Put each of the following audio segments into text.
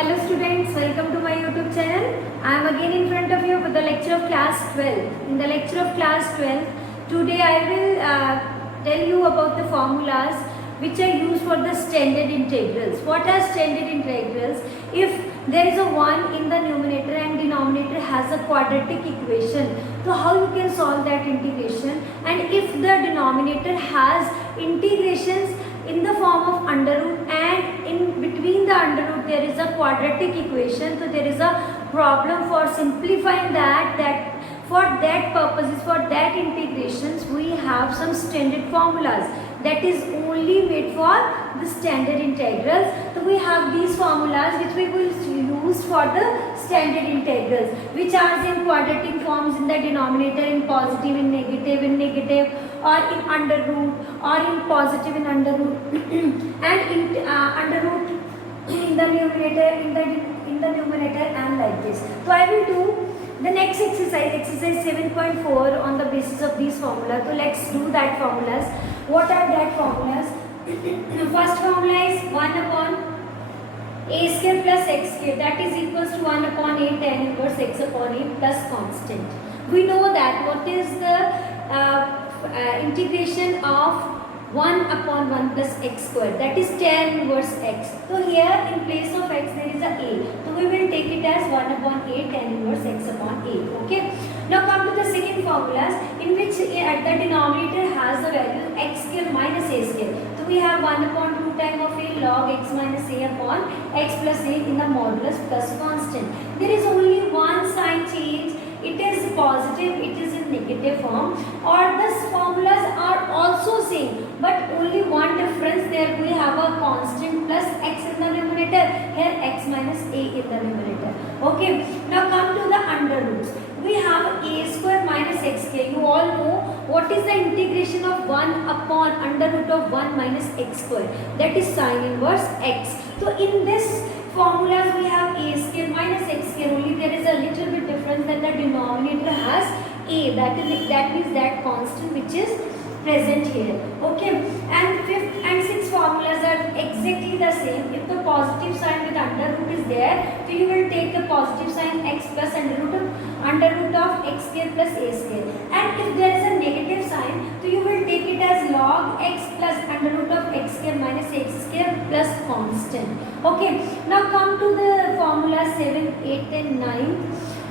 Hello students, welcome to my YouTube channel. I am again in front of you for the lecture of class 12. In the lecture of class 12, today I will tell you about the formulas which are used for the standard integrals. What are standard integrals? If there is a 1 in the numerator and denominator has a quadratic equation, so how you can solve that integration? And if the denominator has integrations in the form of under root and in between the under root there is a quadratic equation, so there is a problem for simplifying that for that purposes, for that integrations we have some standard formulas that is only made for the standard integrals. So we have these formulas which we will use for the standard integrals, which are in quadratic forms in the denominator, in positive, in negative, or in under root, or in positive in under root and in under root in the numerator and like this. So I will do the next exercise 7.4 on the basis of these formulas. So let's do that formulas. What are that formulas? First formula is 1 upon a square plus x square, that is equals to 1 upon a tan inverse x upon a plus constant. We know that what is the integration of 1 upon 1 plus x square, that is tan inverse x. So here in place of x there is a. So we will take it as 1 upon a tan inverse x upon a. Okay. Now come to the second formulas in which the denominator has the value x square minus a square. So we have 1 upon 2 times of a log x minus a upon x plus a in the modulus plus constant. There is only one sign change. It is positive, it is in negative form, or these formulas are also same, but only one difference. There we have a constant plus x in the numerator, here x minus a in the numerator. Okay, now come to the under roots. We have a square minus x square. You all know what is the integration of 1 upon under root of 1 minus x square, that is sine inverse x. So in this formulas we have a square minus x square, only there is a little bit difference that the denominator has a, that means that constant which is present here. Okay, and fifth and sixth formulas are exactly the same. If the positive sign with under root is there, so you will take the positive sign x plus under root of x square plus a square, and if there is a negative sign, so you will take it as log x plus under root of x square minus x square plus constant. Okay, now come to the formula 7, 8 and 9,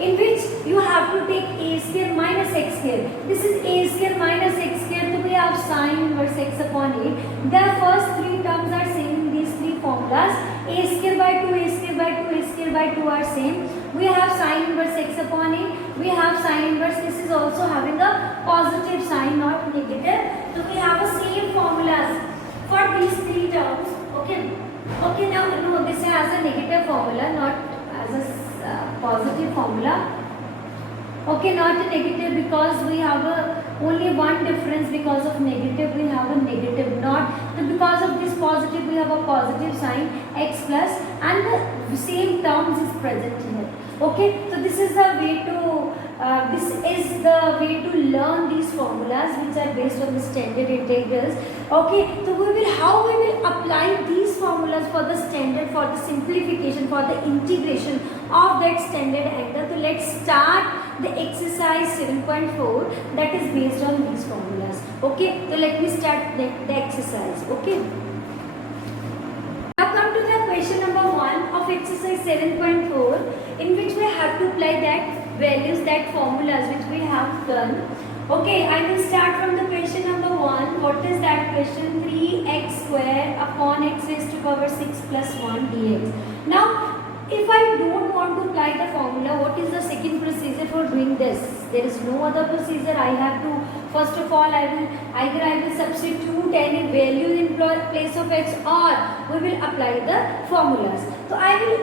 in which you have to take a square minus x square. This is a square minus x square, so we have sine inverse x upon a. The first three terms are same in these three formulas. A square by 2, a square by 2, a square by 2 are same. We have sine inverse x upon a. We have sine inverse. This is also having a positive sign, not negative. So we have a same formulas for these three terms. Okay. Okay, now no, this has a negative formula, not as a positive formula. Okay, not a negative because we have only one difference. Because of negative we have a negative, not so because of this positive we have a positive sign x plus, and the same terms is present here. Okay, so this is the way to learn these formulas which are based on the standard integrals. Okay, so how we will apply these formulas for the standard, for the simplification, for the integration of that standard angle. So let's start the exercise 7.4 that is based on these formulas. Okay, so let me start the exercise. Okay, now come to the question number 1 of exercise 7.4, in which we have to apply that values, that formulas which we have done. Okay, I will start from the question number 1. What is that question? 3x square upon x raised to power 6 plus 1 dx. Now if I don't want to apply the formula, what is the second procedure for doing this? There is no other procedure. I have to, first of all, I will substitute any value in place of x, or we will apply the formulas. So I will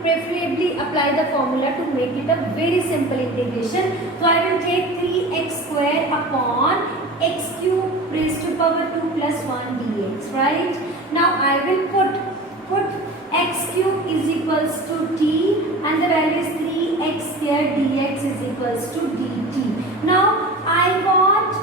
preferably apply the formula to make it a very simple integration. So I will take 3x square upon x cube raised to power 2 plus 1 dx, right? Now I will put x cube is equals to t, and the value is 3x square dx is equals to dt. Now I want,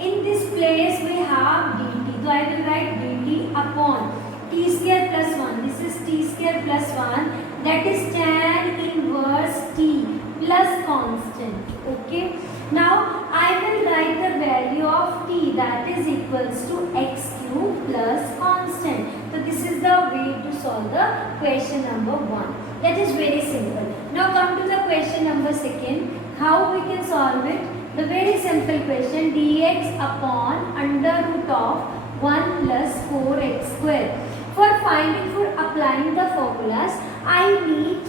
in this place we have dt, so I will write dt upon t square plus 1. This is t square square plus 1, that is tan inverse t plus constant. Okay, now I will write the value of t, that is equals to x cube plus constant. So this is the way to solve the question number 1. That is very simple. Now come to the question number 2. How we can solve it? The very simple question, dx upon under root of 1 plus 4x square. For applying the formulas, I need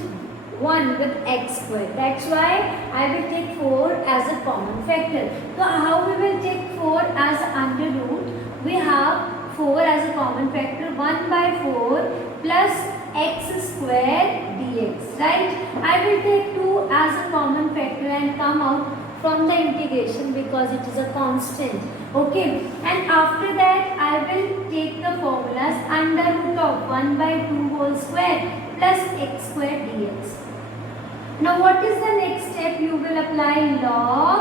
1 with x square. That's why I will take 4 as a common factor. So how we will take 4 as under root? We have 4 as a common factor. 1 by 4 plus x square dx, right? I will take 2 as a common factor and come out from the integration because it is a constant. Okay, and after that I will take the formulas under root of 1 by 2 whole square plus x square dx. Now what is the next step? You will apply log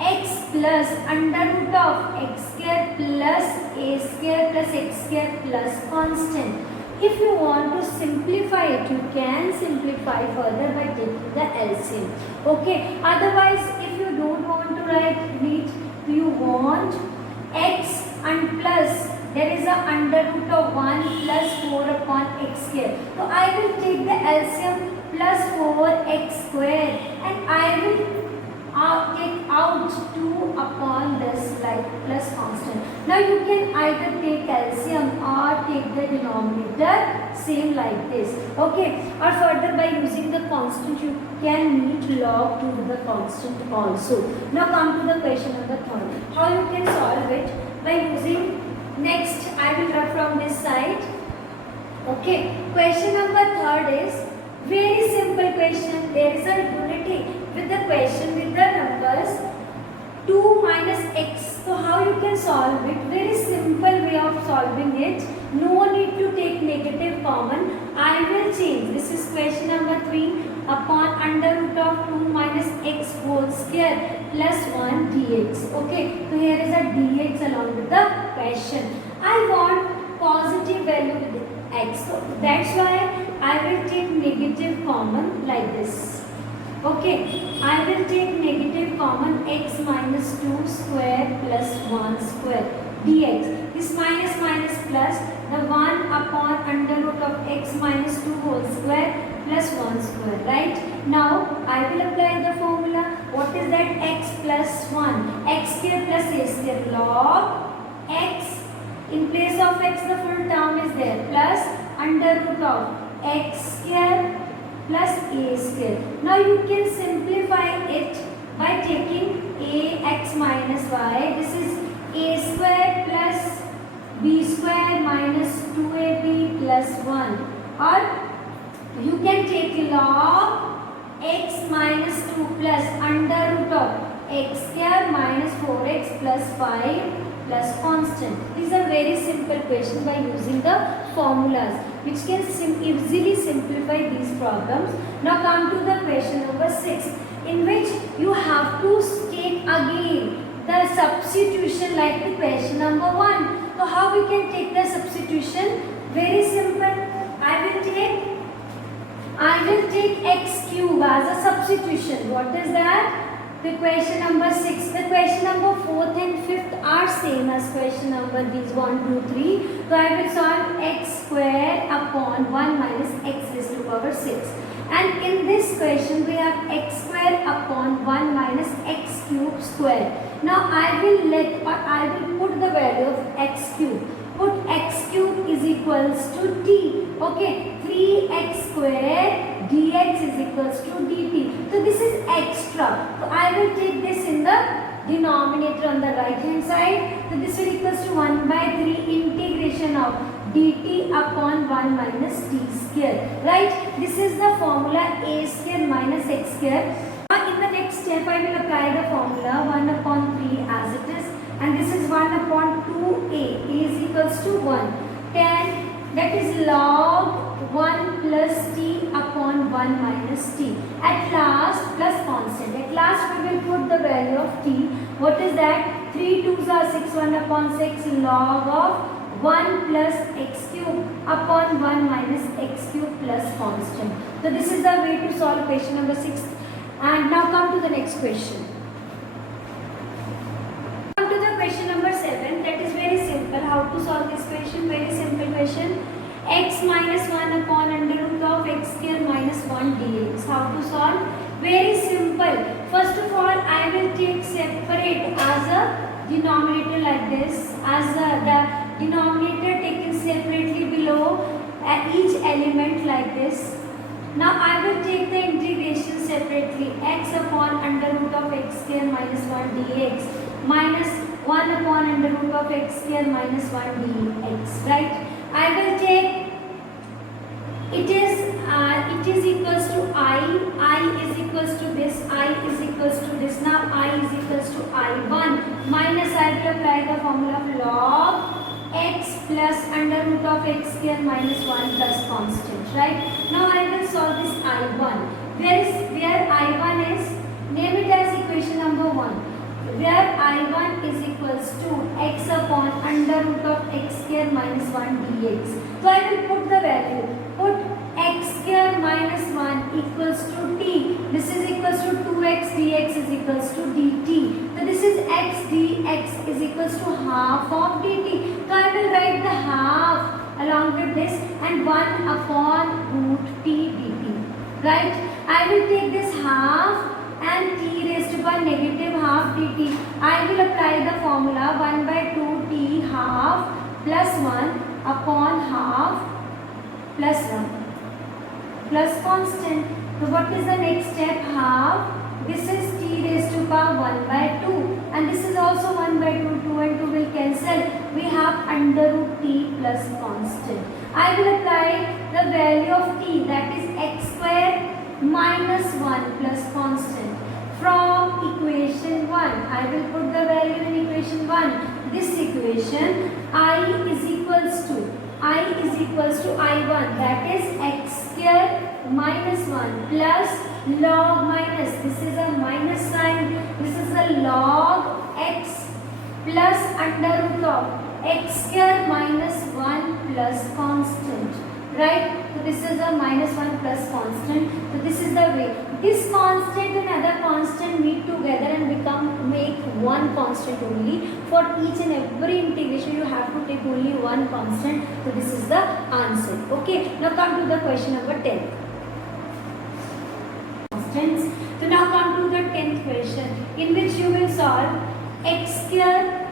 x plus under root of x square plus a square plus x square plus constant. If you want to simplify it, you can simplify further by taking the LCM. Okay, otherwise if you don't want to write it, you want x and plus, there is a under root of 1 plus 4 upon x square. So I will take the LCM plus 4x square and I will take out 2 upon this like plus constant. Now you can either take LCM or take the denominator same like this. Okay, or further by using the constant you can meet log to the constant also. Now come to the question number 3. How you can solve it? By using, next I will draw from this side. Okay, question number 3 is very simple question. There is a unity with the question with the numbers 2 minus x. So how you can solve it? Very simple way of solving it. No need to take negative common. I will change. This is question number 3 upon under root of 2 minus x whole square plus 1 dx. Okay, so here is a dx along with the question. I want positive value with x. So that's why I will take negative common like this. Okay, I will take negative common x minus 2 square plus 1 square dx. This minus minus plus the 1 upon under root of x minus 2 whole square plus 1 square, right? Now I will apply the formula. What is that? X plus 1, x square plus a square log x. In place of x the full term is there plus under root of x square plus a square. Now you can simplify it by taking ax minus y. This is a square plus b square minus 2ab plus 1. Or you can take log x minus 2 plus under root of x square minus 4x plus 5 plus constant. This is a very simple question by using the formulas which can easily simplify these problems. Now come to the question number 6 in which you have to take again the substitution like the question number 1. So how we can take the substitution? Very simple. I will take x cube as a substitution. What is that? The question number 6. The question number 4th and 5th are same as question number these 1, 2, 3. So I will solve x square upon 1 minus x raised to power 6. And in this question we have x square upon 1 minus x cube square. Now I will put the value of x cube. Put x cube is equals to t. Okay, 3x square dx is equals to dt. So this is extra. So I will take this in the denominator on the right hand side. So this will equals to 1 by 3 integration of dt upon 1 minus t square. Right? This is the formula a square minus x square. Now in the next step I will apply the formula 1 upon 3 as it is. And this is 1 upon 2a. A is equals to 1. 10. That is log 1 plus t upon 1 minus t. At last plus constant. At last we will put the value of t. What is that? 3 2s are 6, 1 upon 6 log of 1 plus x cube upon 1 minus x x cube plus constant. So this is the way to solve question number 6. And now come to the next question. Come to the question number 7. That is very simple. How to solve this question? Very simple question. X minus 1 upon under root of x square minus 1 dx. How to solve? Very simple. First of all, I will take separate as a denominator like this. As the denominator taken separately below each element like this. Now I will take the integration separately. X upon under root of x square minus 1 dx minus 1 upon under root of x square minus 1 dx. Right? I will take it is equals to I is equals to this, I is equals to this. Now I is equals to I1 minus I will apply the formula of log x plus under root of x square minus 1 plus constant. Right? Now I will solve this I1. Where I1 is, name it as equation number 1. Where I1 is equals to x upon under root of x square minus 1 dx. So I will put the value. Put x square minus 1 equals to t. This is equals to 2x dx is equals to dt. So this is x dx is equals to half of dt. So I will write the half along with this and 1 upon root t dt. Right? I will take this half and t raised to power negative half dt. I will apply the formula 1 by 2 t half plus 1 upon half plus 1 plus constant. So what is the next step? Half. This is t raised to power 1 by 2 and this is also 1 by 2. 2 and 2 will cancel. We have under root t plus constant. I will apply the value of t, that is x square minus 1 plus constant. From equation 1, I will put the value in equation 1. This equation I is equals to I1, that is x square minus 1 plus log minus, this is a minus sign, this is a log x plus under root of x square minus 1 plus constant. Right? So this is a minus 1 plus constant. So this is the way. This constant and other constant meet together and make one constant only. For each and every integration you have to take only one constant. So this is the answer. Okay. Now come to the question number 10. Constants. So now come to the 10th question, in which you will solve x square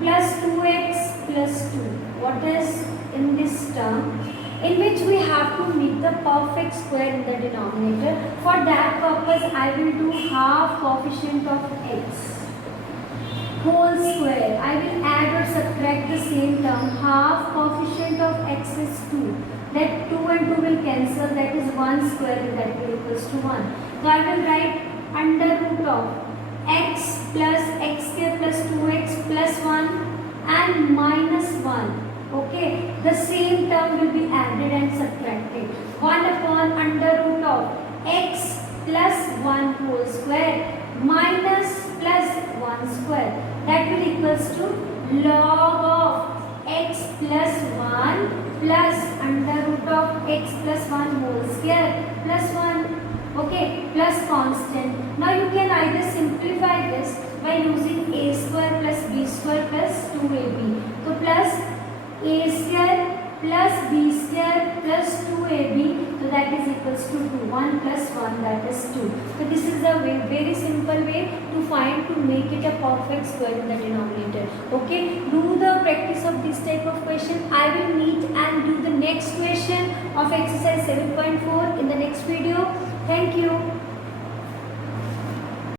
plus 2x plus 2. What is in this term? In which we have to meet the perfect square in the denominator. For that purpose, I will do half coefficient of x whole square. I will add or subtract the same term. Half coefficient of x is 2. That 2 and 2 will cancel. That is 1 square and that will equals to 1. So I will write under root of x plus x square plus 2x plus 1 and minus 1. Okay, the same term will be added and subtracted. 1 upon under root of x plus 1 whole square minus plus 1 square. That will equals to log of x plus 1 plus under root of x plus 1 whole square plus 1. Okay, plus constant. Now you can either simplify this by using a square plus b square plus 2ab. So plus a square plus b square plus 2ab, so that is equals to 2. 1 plus 1, that is 2. So this is the way, very simple way to make it a perfect square in the denominator. Okay, do the practice of this type of question. I will meet and do the next question of exercise 7.4 in the next video. Thank you.